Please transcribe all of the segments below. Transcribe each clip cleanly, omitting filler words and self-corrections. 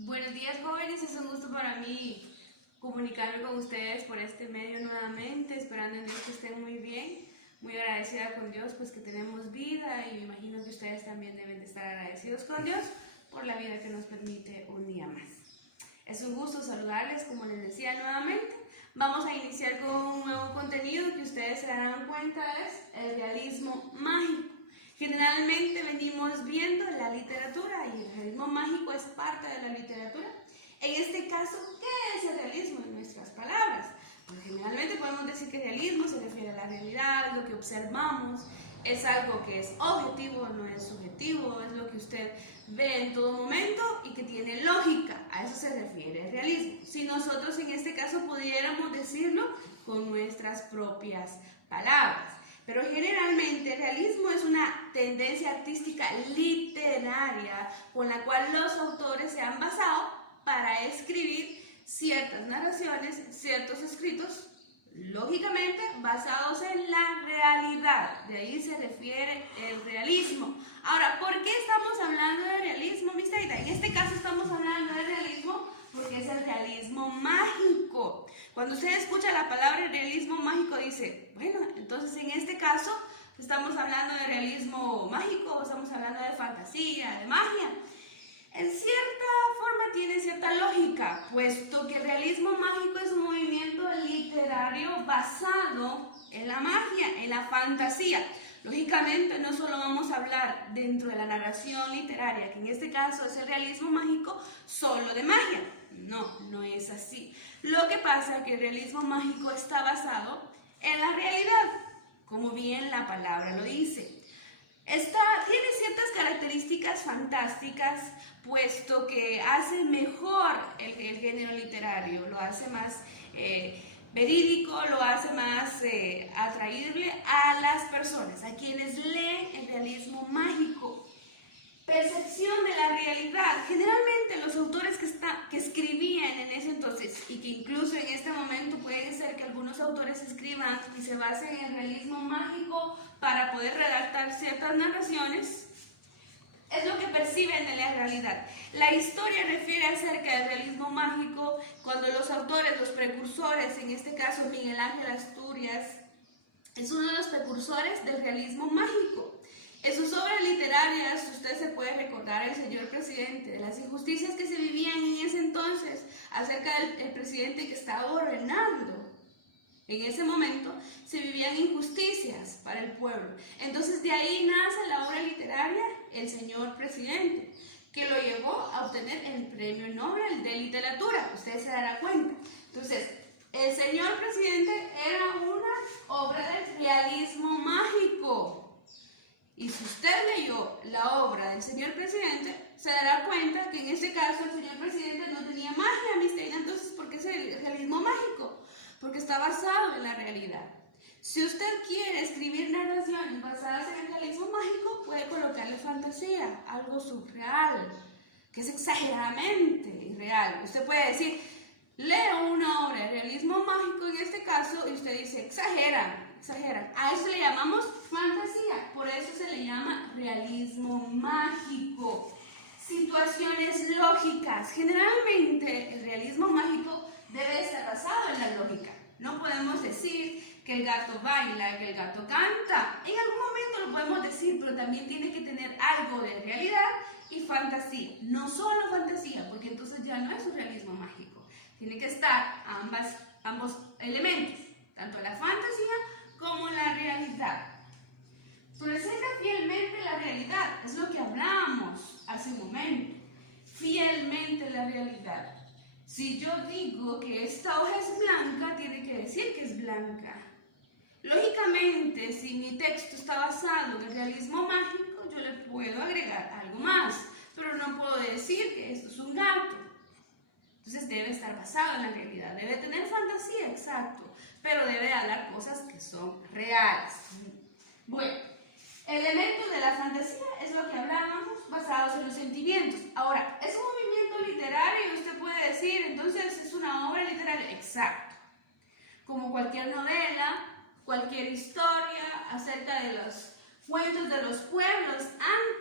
Buenos días, jóvenes, es un gusto para mí comunicarme con ustedes por este medio nuevamente, esperando en Dios que estén muy bien, muy agradecida con Dios pues que tenemos vida y me imagino que ustedes también deben de estar agradecidos con Dios por la vida que nos permite un día más. Es un gusto saludarles, como les decía nuevamente. Vamos a iniciar con un nuevo contenido que ustedes se darán cuenta es el realismo mágico. Generalmente venimos viendo la literatura y el realismo mágico es parte de la literatura. En este caso, ¿qué es el realismo en nuestras palabras? Pues generalmente podemos decir que el realismo se refiere a la realidad, lo que observamos, es algo que es objetivo, no es subjetivo, es lo que usted ve en todo momento y que tiene lógica. A eso se refiere el realismo. Si nosotros en este caso pudiéramos decirlo con nuestras propias palabras. Pero generalmente el realismo es una tendencia artística literaria con la cual los autores se han basado para escribir ciertas narraciones, ciertos escritos, lógicamente basados en la realidad. De ahí se refiere el realismo. Ahora, ¿por qué estamos hablando de realismo, Miss Taita? En este caso estamos hablando de realismo porque es el realismo mágico. Cuando usted escucha la palabra realismo mágico dice, bueno, entonces en este caso estamos hablando de realismo mágico o estamos hablando de fantasía, de magia. En cierta forma tiene cierta lógica, puesto que el realismo mágico es un movimiento literario basado en la magia, en la fantasía. Lógicamente no solo vamos a hablar dentro de la narración literaria, que en este caso es el realismo mágico, solo de magia. No es así. Lo que pasa es que el realismo mágico está basado en la realidad, como bien la palabra lo dice. Tiene ciertas características fantásticas, puesto que hace mejor el género literario, lo hace más verídico, lo hace más atraíble a las personas, a quienes leen el realismo mágico. Percepción de la realidad. Generalmente los autores que escribían en ese entonces y que incluso en este momento puede ser que algunos autores escriban y se basen en el realismo mágico para poder redactar ciertas narraciones, es lo que perciben de la realidad. La historia refiere acerca del realismo mágico cuando los autores, los precursores, en este caso Miguel Ángel Asturias, es uno de los precursores del realismo mágico. En sus obras literarias usted se puede recordar el señor presidente, de las injusticias que se vivían en ese entonces acerca del presidente que estaba gobernando. En ese momento se vivían injusticias para el pueblo. Entonces de ahí nace la obra literaria El señor presidente, que lo llevó a obtener el premio Nobel de literatura. Usted se dará cuenta. Entonces, El señor presidente era una obra del realismo mágico. Y si usted leyó la obra del señor presidente, se dará cuenta que en este caso el señor presidente no tenía magia, Miss Taylor. Entonces, ¿por qué es el realismo mágico? Porque está basado en la realidad. Si usted quiere escribir narraciones basadas en el realismo mágico, puede colocarle fantasía, algo surreal, que es exageradamente irreal. Usted puede decir, leo una obra de realismo mágico en este caso, y usted dice, exageran. A eso le llamamos fantasía, por eso se le llama realismo mágico. Situaciones lógicas. Generalmente el realismo mágico debe estar basado en la lógica. No podemos decir que el gato baila, que el gato canta. En algún momento lo podemos decir, pero también tiene que tener algo de realidad y fantasía. No solo fantasía, porque entonces ya no es un realismo mágico. Tiene que estar ambos elementos, tanto la fantasía como la realidad. Presenta fielmente la realidad, es lo que hablamos hace un momento. Fielmente la realidad. Si yo digo que esta hoja es blanca, tiene que decir que es blanca. Lógicamente, si mi texto está basado en el realismo mágico, yo le puedo agregar algo más, pero no puedo decir que esto es un gato. Entonces debe estar basado en la realidad, debe tener fantasía, exacto, pero debe hablar cosas que son reales. Bueno, elementos de la fantasía es lo que hablábamos, basados en los sentimientos. Ahora, es un movimiento literario y usted puede decir, entonces es una obra literaria, exacto. Como cualquier novela, cualquier historia acerca de los cuentos de los pueblos,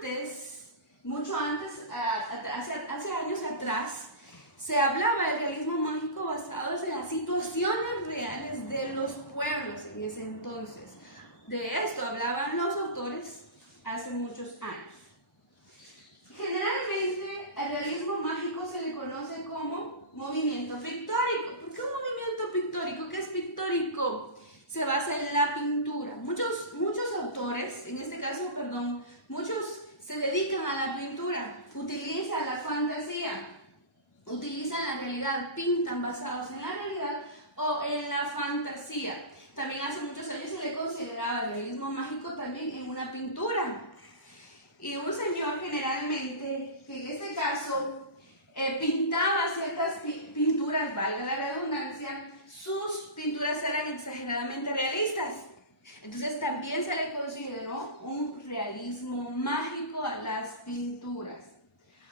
antes, mucho antes, hace años atrás se hablaba del realismo mágico basados en las situaciones reales de los pueblos en ese entonces. De esto hablaban los autores hace muchos años. Generalmente al realismo mágico se le conoce como movimiento pictórico. ¿Por qué un movimiento pictórico? ¿Qué es pictórico? Se basa en la pintura. Muchos autores, en este caso, muchos se dedican a la pintura, utilizan la fantasía, utilizan la realidad, pintan basados en la realidad o en la fantasía. También hace muchos años se le consideraba el realismo mágico también en una pintura. Y un señor generalmente, que en este caso pintaba ciertas pinturas, valga la redundancia, sus pinturas eran exageradamente realistas. Entonces también se le consideró un realismo mágico a las pinturas.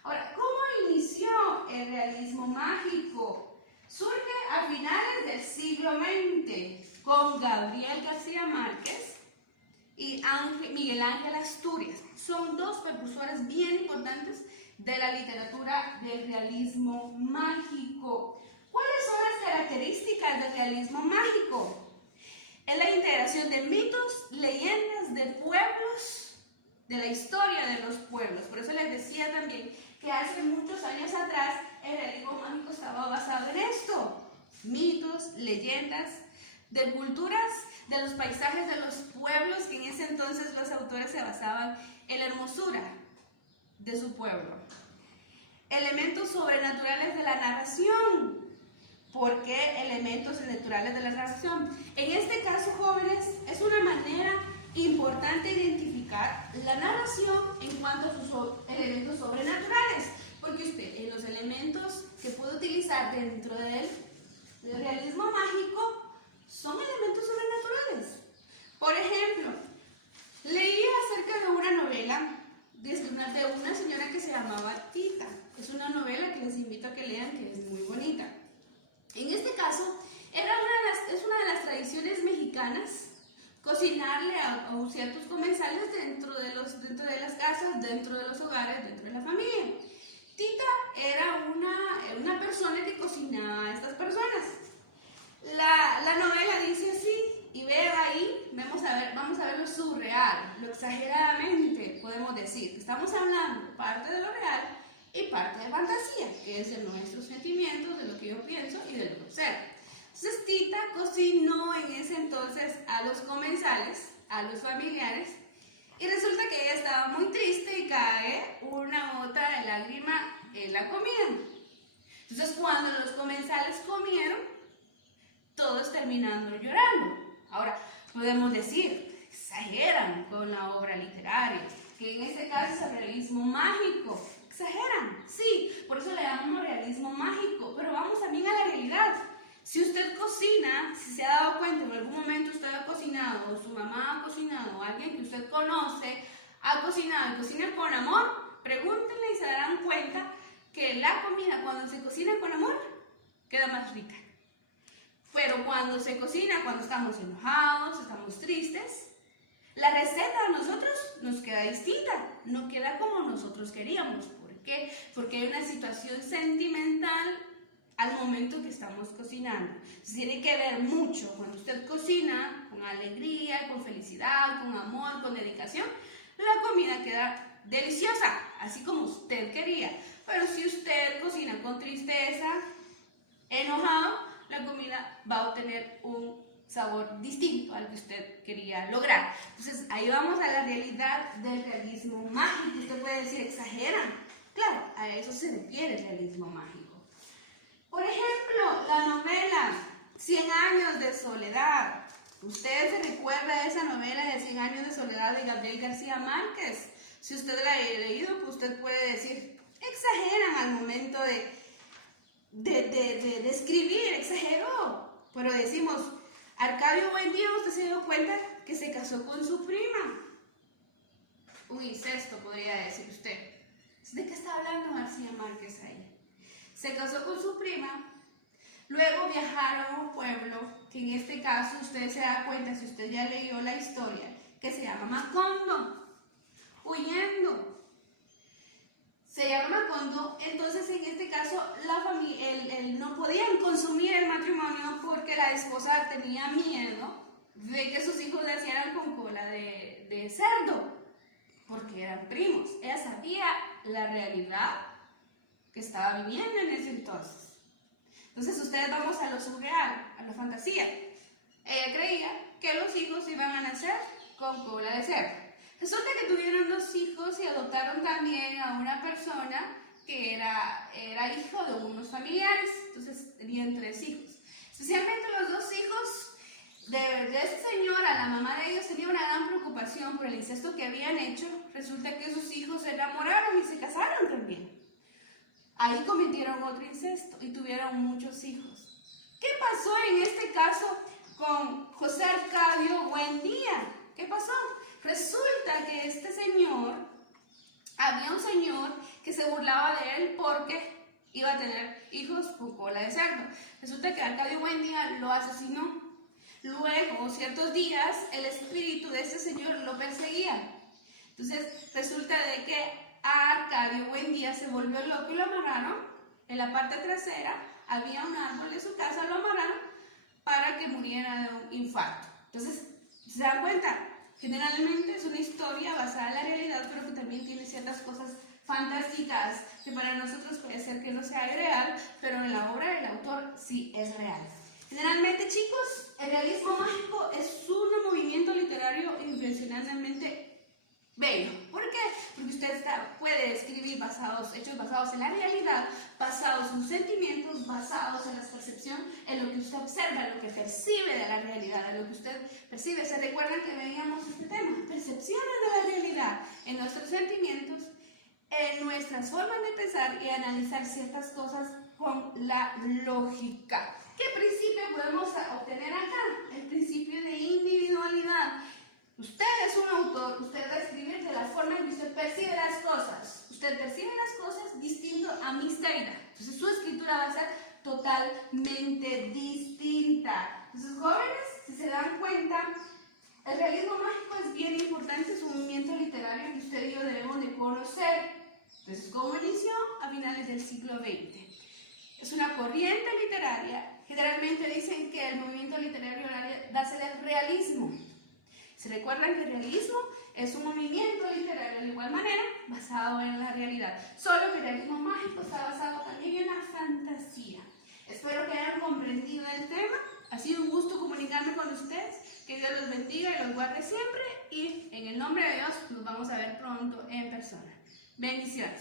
Ahora, ¿cómo inició el realismo mágico? Surge a finales del siglo XX con Gabriel García Márquez y Miguel Ángel Asturias. Son dos precursores bien importantes de la literatura del realismo mágico. ¿Cuáles son las características del realismo mágico? Es la integración de mitos, leyendas de pueblos, de la historia de los pueblos. Por eso les decía también que hace muchos años atrás el realismo mágico estaba basado en esto. Mitos, leyendas, de culturas, de los paisajes de los pueblos, que en ese entonces los autores se basaban en la hermosura de su pueblo. Elementos sobrenaturales de la narración. ¿Por qué elementos naturales de la narración? En este caso, jóvenes, es una manera importante identificar la narración en cuanto a sus elementos sobrenaturales, porque usted en los elementos que puede utilizar dentro del realismo mágico son elementos sobrenaturales. Por ejemplo, leí acerca de una novela de una señora que se llamaba Tita. Es una novela que les invito a que lean, que es muy bonita. En este caso, es una de las tradiciones mexicanas cocinarle a ciertos comensales dentro de las casas, dentro de los hogares, dentro de la familia. Tita era una persona que cocinaba a estas personas. La novela dice así, y vean ahí, vamos a ver lo surreal, lo exageradamente podemos decir. Estamos hablando parte de lo real y parte de fantasía, que es de nuestros sentimientos, de lo que yo pienso y de lo que observo. Entonces Tita cocinó en ese entonces a los comensales, a los familiares, y resulta que ella estaba muy triste y cae una gota de lágrima en la comida. Entonces cuando los comensales comieron, todos terminaron llorando. Ahora, podemos decir, exageran con la obra literaria, que en este caso es el realismo mágico. Exageran, sí, por eso le llamamos realismo mágico, pero vamos también a la realidad. Si usted cocina, si se ha dado cuenta en algún momento usted ha cocinado, o su mamá ha cocinado, o alguien que usted conoce ha cocinado y cocina con amor, pregúntenle y se darán cuenta que la comida cuando se cocina con amor queda más rica. Pero cuando se cocina, cuando estamos enojados, estamos tristes, la receta a nosotros nos queda distinta, no queda como nosotros queríamos. ¿Por qué? Porque hay una situación sentimental al momento que estamos cocinando. Entonces, tiene que ver mucho cuando usted cocina con alegría, con felicidad, con amor, con dedicación, la comida queda deliciosa, así como usted quería. Pero si usted cocina con tristeza, enojado, la comida va a obtener un sabor distinto al que usted quería lograr. Entonces, ahí vamos a la realidad del realismo mágico. Usted puede decir, exageran. Claro, a eso se refiere el realismo mágico. Por ejemplo, la novela 100 años de soledad. ¿Usted se recuerda de esa novela de 100 años de soledad de Gabriel García Márquez? Si usted la ha leído, pues usted puede decir, exageran al momento de escribir, exageró. Pero decimos, Arcadio Buendía, ¿usted se dio cuenta que se casó con su prima? Un incesto, podría decir usted. ¿De qué está hablando García Márquez ahí? Se casó con su prima, luego viajaron a un pueblo, que en este caso usted se da cuenta, si usted ya leyó la historia, que se llama Macondo, huyendo. se llama Macondo. Entonces, en este caso, la familia, no podían consumir el matrimonio porque la esposa tenía miedo de que sus hijos nacieran con cola de cerdo, porque eran primos. Ella sabía la realidad que estaba viviendo en ese entonces. Entonces, ustedes vamos a lo surreal, a la fantasía. Ella creía que los hijos iban a nacer con cola de cerdo. Resulta que tuvieron 2 hijos y adoptaron también a una persona que era hijo de unos familiares. Entonces tenían 3 hijos. Especialmente los 2 hijos de ese señor, a la mamá de ellos tenía una gran preocupación por el incesto que habían hecho. Resulta que sus hijos se enamoraron y se casaron también. Ahí cometieron otro incesto y tuvieron muchos hijos. ¿Qué pasó en este caso con José Arcadio Buendía? ¿Qué pasó? Resulta que este señor, había un señor que se burlaba de él porque iba a tener hijos con cola de cerdo. Resulta que Arcadio Buendía lo asesinó. Luego, ciertos días, el espíritu de este señor lo perseguía. Entonces, resulta de que a Arcadio Buendía se volvió loco y lo amarraron. En la parte trasera había un árbol de su casa, lo amarraron para que muriera de un infarto. Entonces, ¿se dan cuenta? Generalmente es una historia basada en la realidad, pero que también tiene ciertas cosas fantásticas que para nosotros puede ser que no sea real, pero en la obra del autor sí es real. Generalmente, chicos, el realismo mágico es un movimiento literario impresionantemente bello. ¿Por qué? Porque usted puede escribir hechos basados en la realidad, basados en sentimientos, basados en la percepción, en lo que usted observa, en lo que percibe de la realidad, en lo que usted percibe. ¿Se recuerdan que veíamos este tema? Percepciones de la realidad, en nuestros sentimientos, en nuestras formas de pensar y analizar ciertas cosas con la lógica. ¿Qué principio podemos obtener acá? El principio de individualidad. Usted es un autor, usted va a escribir de la forma en que usted percibe las cosas. Usted percibe las cosas distinto a mi Zaida. Entonces su escritura va a ser totalmente distinta. Entonces, jóvenes, si se dan cuenta, el realismo mágico es bien importante, es un movimiento literario que usted y yo debemos de conocer. Entonces, ¿cómo inició? A finales del siglo XX. Es una corriente literaria. Generalmente dicen que el movimiento literario nace del realismo. ¿Se recuerdan que el realismo es un movimiento literario de igual manera basado en la realidad? Solo que el realismo mágico está basado también en la fantasía. Espero que hayan comprendido el tema. Ha sido un gusto comunicarme con ustedes. Que Dios los bendiga y los guarde siempre. Y en el nombre de Dios nos vamos a ver pronto en persona. Bendiciones.